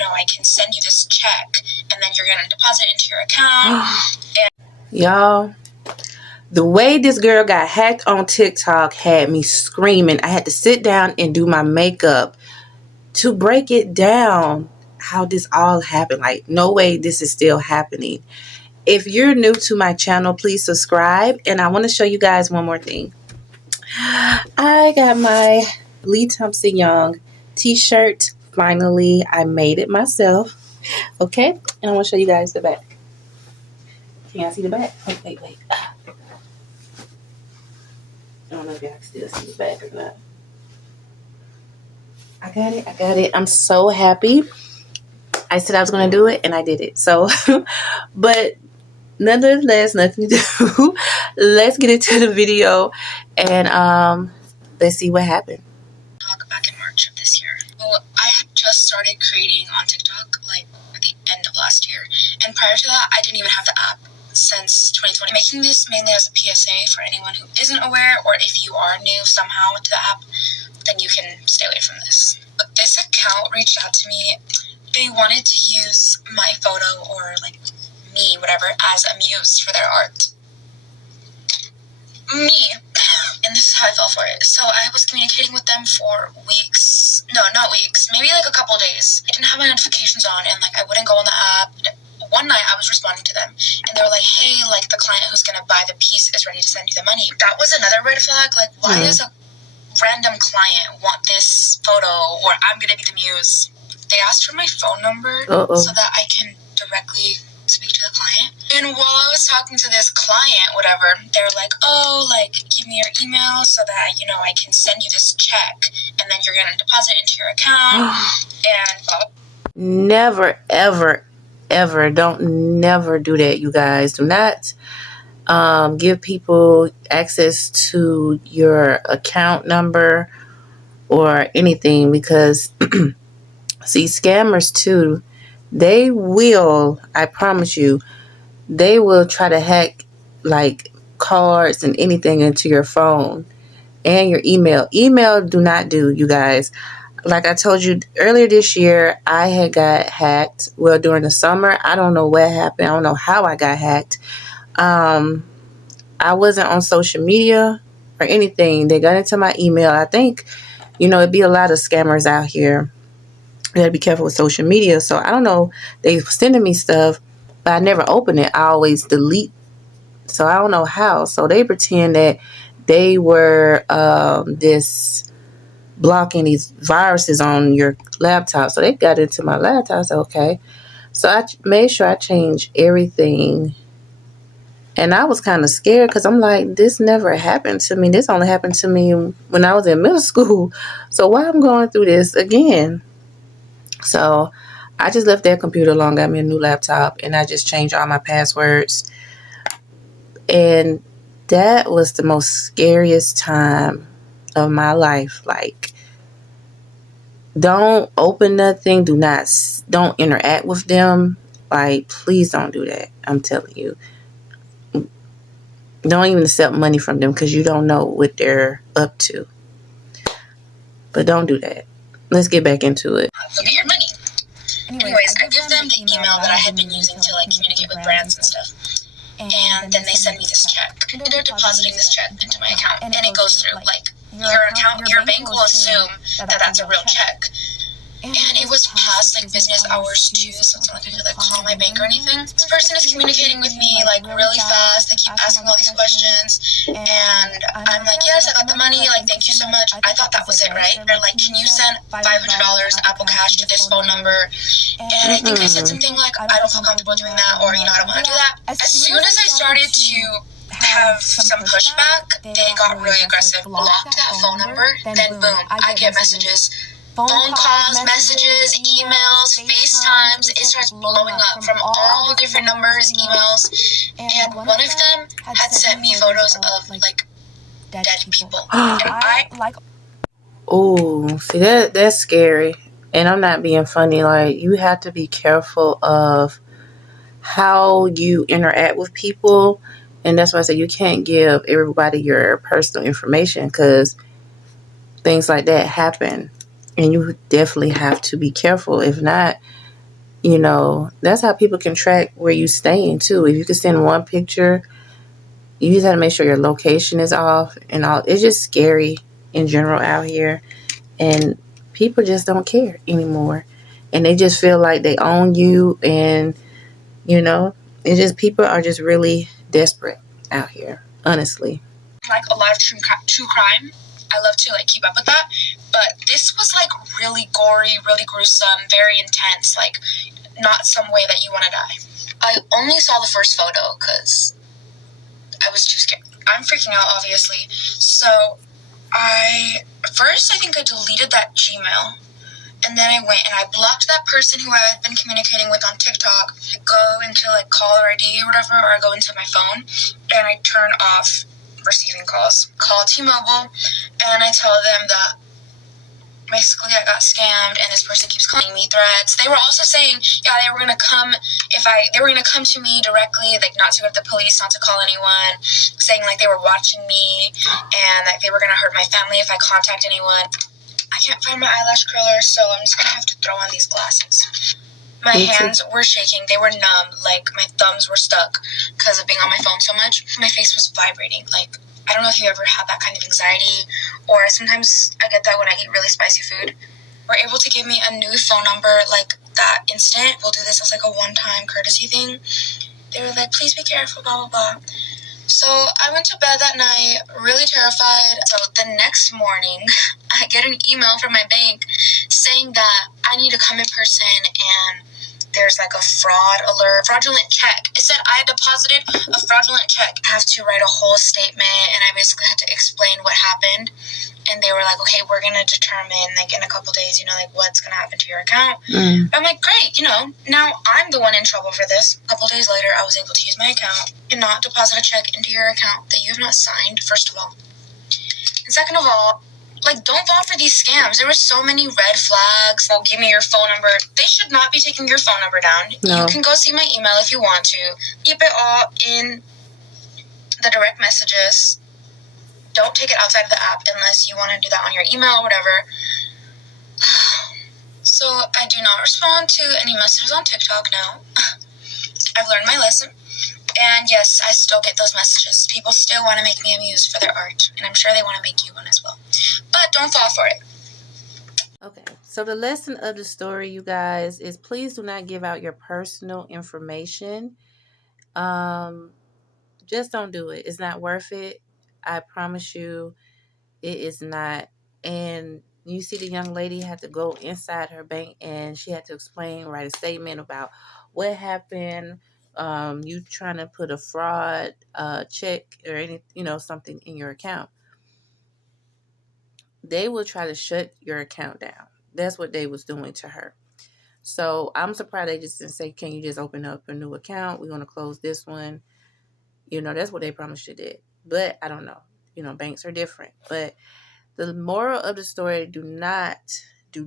I can send you this check and then you're going to deposit into your account. Y'all, the way this girl got hacked on TikTok had me screaming. I had to sit down and do my makeup to break it down how this all happened. Like, no way this is still happening. If you're new to my channel, please subscribe. And I want to show you guys one more thing. I got my Lee Thompson Young t-shirt. Finally, I made it myself. Okay, and I want to show you guys the back. Can y'all see the back? Oh, wait. I don't know if y'all can still see the back or not. I got it. I'm so happy. I said I was going to do it, and I did it. So, but nonetheless, nothing to do. Let's get into the video, and let's see what happened. Back in March of this year. Well, I had just started creating on TikTok like at the end of last year, and prior to that, I didn't even have the app since 2020. Making this mainly as a PSA for anyone who isn't aware, or if you are new somehow to the app, then you can stay away from this. But this account reached out to me. They wanted to use my photo or like me, whatever, as a muse for their art. Me. And this is how I fell for it. So I was communicating with them for weeks. No, not weeks. Maybe like a couple days. I didn't have my notifications on, and like I wouldn't go on the app. One night I was responding to them, and they were like, hey, like the client who's gonna buy the piece is ready to send you the money. That was another red flag. Like, why does a random client want this photo, or I'm gonna be the muse? They asked for my phone number so that I can directly speak to the client. And while I was talking to this client, whatever, they're like, oh, like, give me your email so that, I can send you this check and then you're gonna deposit into your account. And never, ever, don't never do that, you guys. Do not give people access to your account number or anything, because see, scammers too, they will, I promise you, they will try to hack like cards and anything into your phone and your email. Email do not do, you guys. Like I told you earlier this year, I had got hacked. Well, during the summer, I don't know what happened. I don't know how I got hacked. I wasn't on social media or anything. They got into my email. I think, it'd be a lot of scammers out here. You gotta be careful with social media. So I don't know. They sending me stuff, but I never open it. I always delete. So I don't know how. So they pretend that they were blocking these viruses on your laptop. So they got into my laptop. I said, okay. So I made sure I changed everything. And I was kind of scared because I'm like, this never happened to me. This only happened to me when I was in middle school. So why I'm going through this again? So I just left that computer alone, got me a new laptop, and I just changed all my passwords. And that was the most scariest time of my life. Like, don't open nothing. Don't interact with them. Like, please don't do that. I'm telling you. Don't even accept money from them because you don't know what they're up to. But don't do that. Let's get back into it. Look at your money. Anyways, I give them the email that I had been using to like communicate with brands and stuff. And then they send me this check. They're depositing this check into my account, and it goes through. Like, your bank will assume that that's a real check. And it was past like business hours too, so it's not like I could like call my bank or anything. This person is communicating with me like really fast. They keep asking all these questions, and I'm like, yes, I got the money. Like, thank you so much. I thought that was it, right? They're like, can you send $500 Apple Cash to this phone number? And I think I said something like, I don't feel comfortable doing that, or I don't want to do that. As soon as I started to have some pushback, they got really aggressive. Blocked that phone number, then boom, I get messages. Phone calls, messages, emails, FaceTimes. It starts blowing up from all different numbers, emails. And one of them had sent me photos of like dead people. And oh, see, that's scary. And I'm not being funny. Like, you have to be careful of how you interact with people. And that's why I say you can't give everybody your personal information, because things like that happen. And you definitely have to be careful. If not, You know, that's how people can track where you staying too. If you can send one picture, you just have to make sure your location is off and all. It's just scary in general out here, and people just don't care anymore, and they just feel like they own you, and you know, it's just people are just really desperate out here, honestly. Like a lot of true crime. I love to like keep up with that, but this was like really gory, really gruesome, very intense. Like not some way that you want to die. I only saw the first photo because I was too scared. I'm freaking out, obviously. So I think I deleted that Gmail. And then I went and I blocked that person who I had been communicating with on TikTok. I go into like caller ID or whatever, or I go into my phone and I turn off receiving calls. Call T-Mobile and I tell them that basically I got scammed and this person keeps calling me threats. They were also saying, yeah, they were gonna come to me directly, like not to go to the police, not to call anyone, saying like they were watching me and that they were gonna hurt my family if I contact anyone. I can't find my eyelash curler, so I'm just gonna have to throw on these glasses. My hands were shaking. They were numb. Like, my thumbs were stuck because of being on my phone so much. My face was vibrating. Like, I don't know if you ever had that kind of anxiety, or sometimes I get that when I eat really spicy food. Were able to give me a new phone number, like, that instant. We'll do this as, like, a one-time courtesy thing. They were like, please be careful, blah, blah, blah. So I went to bed that night really terrified. So the next morning, I get an email from my bank saying that I need to come in person and there's like a fraudulent check. It said I deposited a fraudulent check. I have to write a whole statement and I basically had to explain what happened. And they were like, okay, we're going to determine, like, in a couple days, you know, like, what's going to happen to your account. But I'm like, great, you know, now I'm the one in trouble for this. A couple days later, I was able to use my account and not deposit a check into your account that you have not signed, first of all. And second of all, like, don't fall for these scams. There were so many red flags. Well, give me your phone number. They should not be taking your phone number down. No. You can go see my email if you want to. Keep it all in the direct messages. Don't take it outside of the app unless you want to do that on your email or whatever. So I do not respond to any messages on TikTok now. I've learned my lesson. And yes, I still get those messages. People still want to make me amused for their art. And I'm sure they want to make you one as well. But don't fall for it. Okay, so the lesson of the story, you guys, is please do not give out your personal information. Just don't do it. It's not worth it. I promise you, it is not. And you see the young lady had to go inside her bank and she had to write a statement about what happened. You trying to put a fraud check or any, something in your account. They will try to shut your account down. That's what they was doing to her. So I'm surprised they just didn't say, can you just open up a new account? We're going to close this one. That's what they promised you did. But I don't know. Banks are different. But the moral of the story, do not give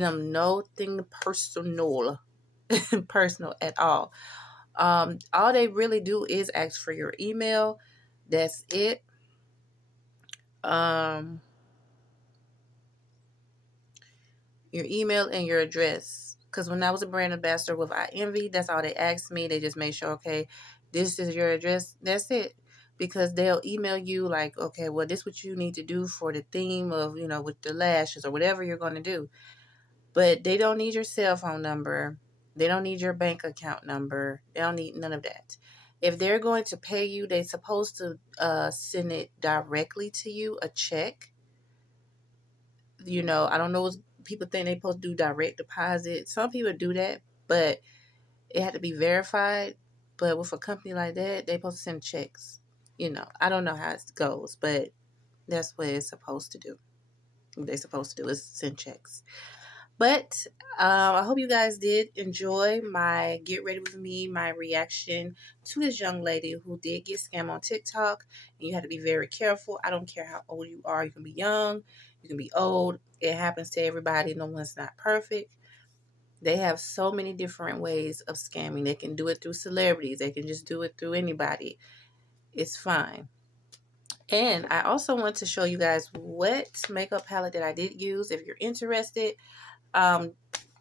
them nothing personal at all. All they really do is ask for your email. That's it. Your email and your address. Because when I was a brand ambassador with iEnvy, that's all they asked me. They just made sure, okay, this is your address. That's it. Because they'll email you like, okay, well, this is what you need to do for the theme of, with the lashes or whatever you're going to do. But they don't need your cell phone number. They don't need your bank account number. They don't need none of that. If they're going to pay you, they're supposed to send it directly to you, a check. I don't know, people think they're supposed to do direct deposit. Some people do that, but it had to be verified. But with a company like that, they're supposed to send checks. I don't know how it goes, but that's what it's supposed to do. What they're supposed to do is send checks. But I hope you guys did enjoy my Get Ready With Me, my reaction to this young lady who did get scammed on TikTok. And you have to be very careful. I don't care how old you are. You can be young. You can be old. It happens to everybody. No one's not perfect. They have so many different ways of scamming. They can do it through celebrities. They can just do it through anybody. It's fine. And I also want to show you guys what makeup palette that I did use. If you're interested,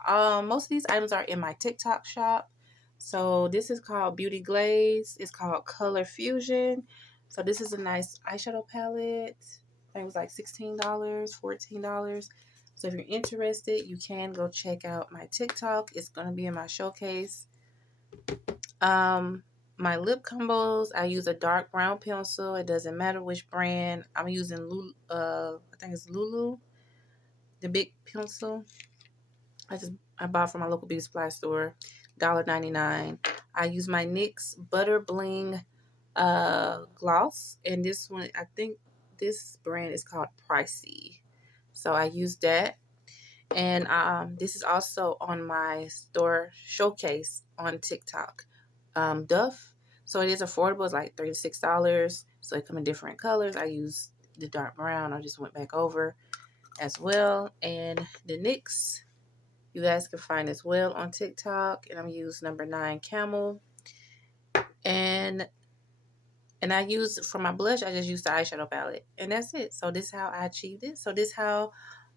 most of these items are in my TikTok shop. So this is called Beauty Glaze. It's called Color Fusion. So this is a nice eyeshadow palette. I think it was like $16, $14. So if you're interested, you can go check out my TikTok. It's going to be in my showcase. My lip combos, I use a dark brown pencil. It doesn't matter which brand. I'm using I think it's Lulu, the big pencil. I bought from my local beauty supply store, $1.99. I use my NYX Butter Bling gloss, and this one, I think this brand is called Pricey. So I use that. And this is also on my store showcase on TikTok. Duff. So it is affordable. It's like $36. So it come in different colors. I use the dark brown. I just went back over as well. And the NYX, you guys can find as well on TikTok. And I'm use number 9 Camel. And I use, for my blush, I just use the eyeshadow palette. And that's it. So this is how I achieved it. So this is how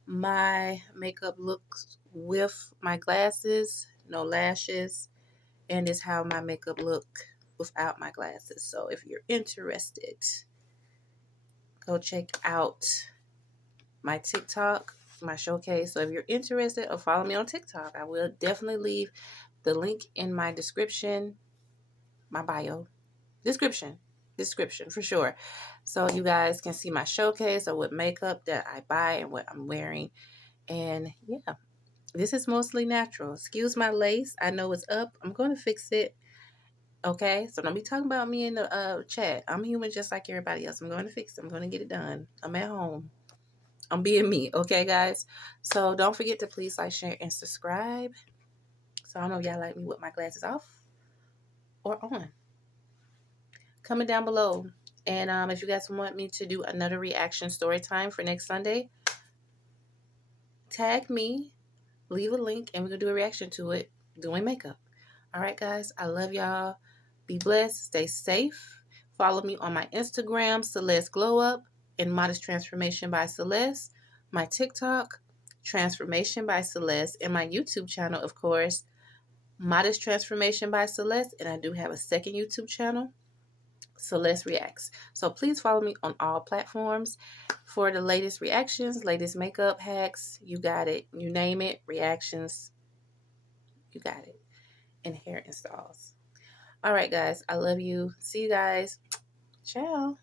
my makeup looks with my glasses, no lashes. And this is how my makeup look without my glasses. So if you're interested, go check out my TikTok, my showcase. So if you're interested, or follow me on TikTok, I will definitely leave the link in my description, my bio, description for sure. So you guys can see my showcase of what makeup that I buy and what I'm wearing. And yeah, this is mostly natural. Excuse my lace. I know it's up. I'm going to fix it. Okay, so don't be talking about me in the chat. I'm human just like everybody else. I'm going to fix it. I'm going to get it done. I'm at home. I'm being me. Okay, guys? So don't forget to please like, share, and subscribe. So I don't know if y'all like me with my glasses off or on. Comment down below. And if you guys want me to do another reaction story time for next Sunday, tag me, leave a link, and we're going to do a reaction to it doing makeup. All right, guys. I love y'all. Be blessed. Stay safe. Follow me on my Instagram, Celeste Glow Up, and Modest Transformation by Celeste. My TikTok, Transformation by Celeste, and my YouTube channel, of course, Modest Transformation by Celeste. And I do have a second YouTube channel, Celeste Reacts. So please follow me on all platforms for the latest reactions, latest makeup hacks. You got it. You name it. Reactions. You got it. And hair installs. All right, guys. I love you. See you guys. Ciao.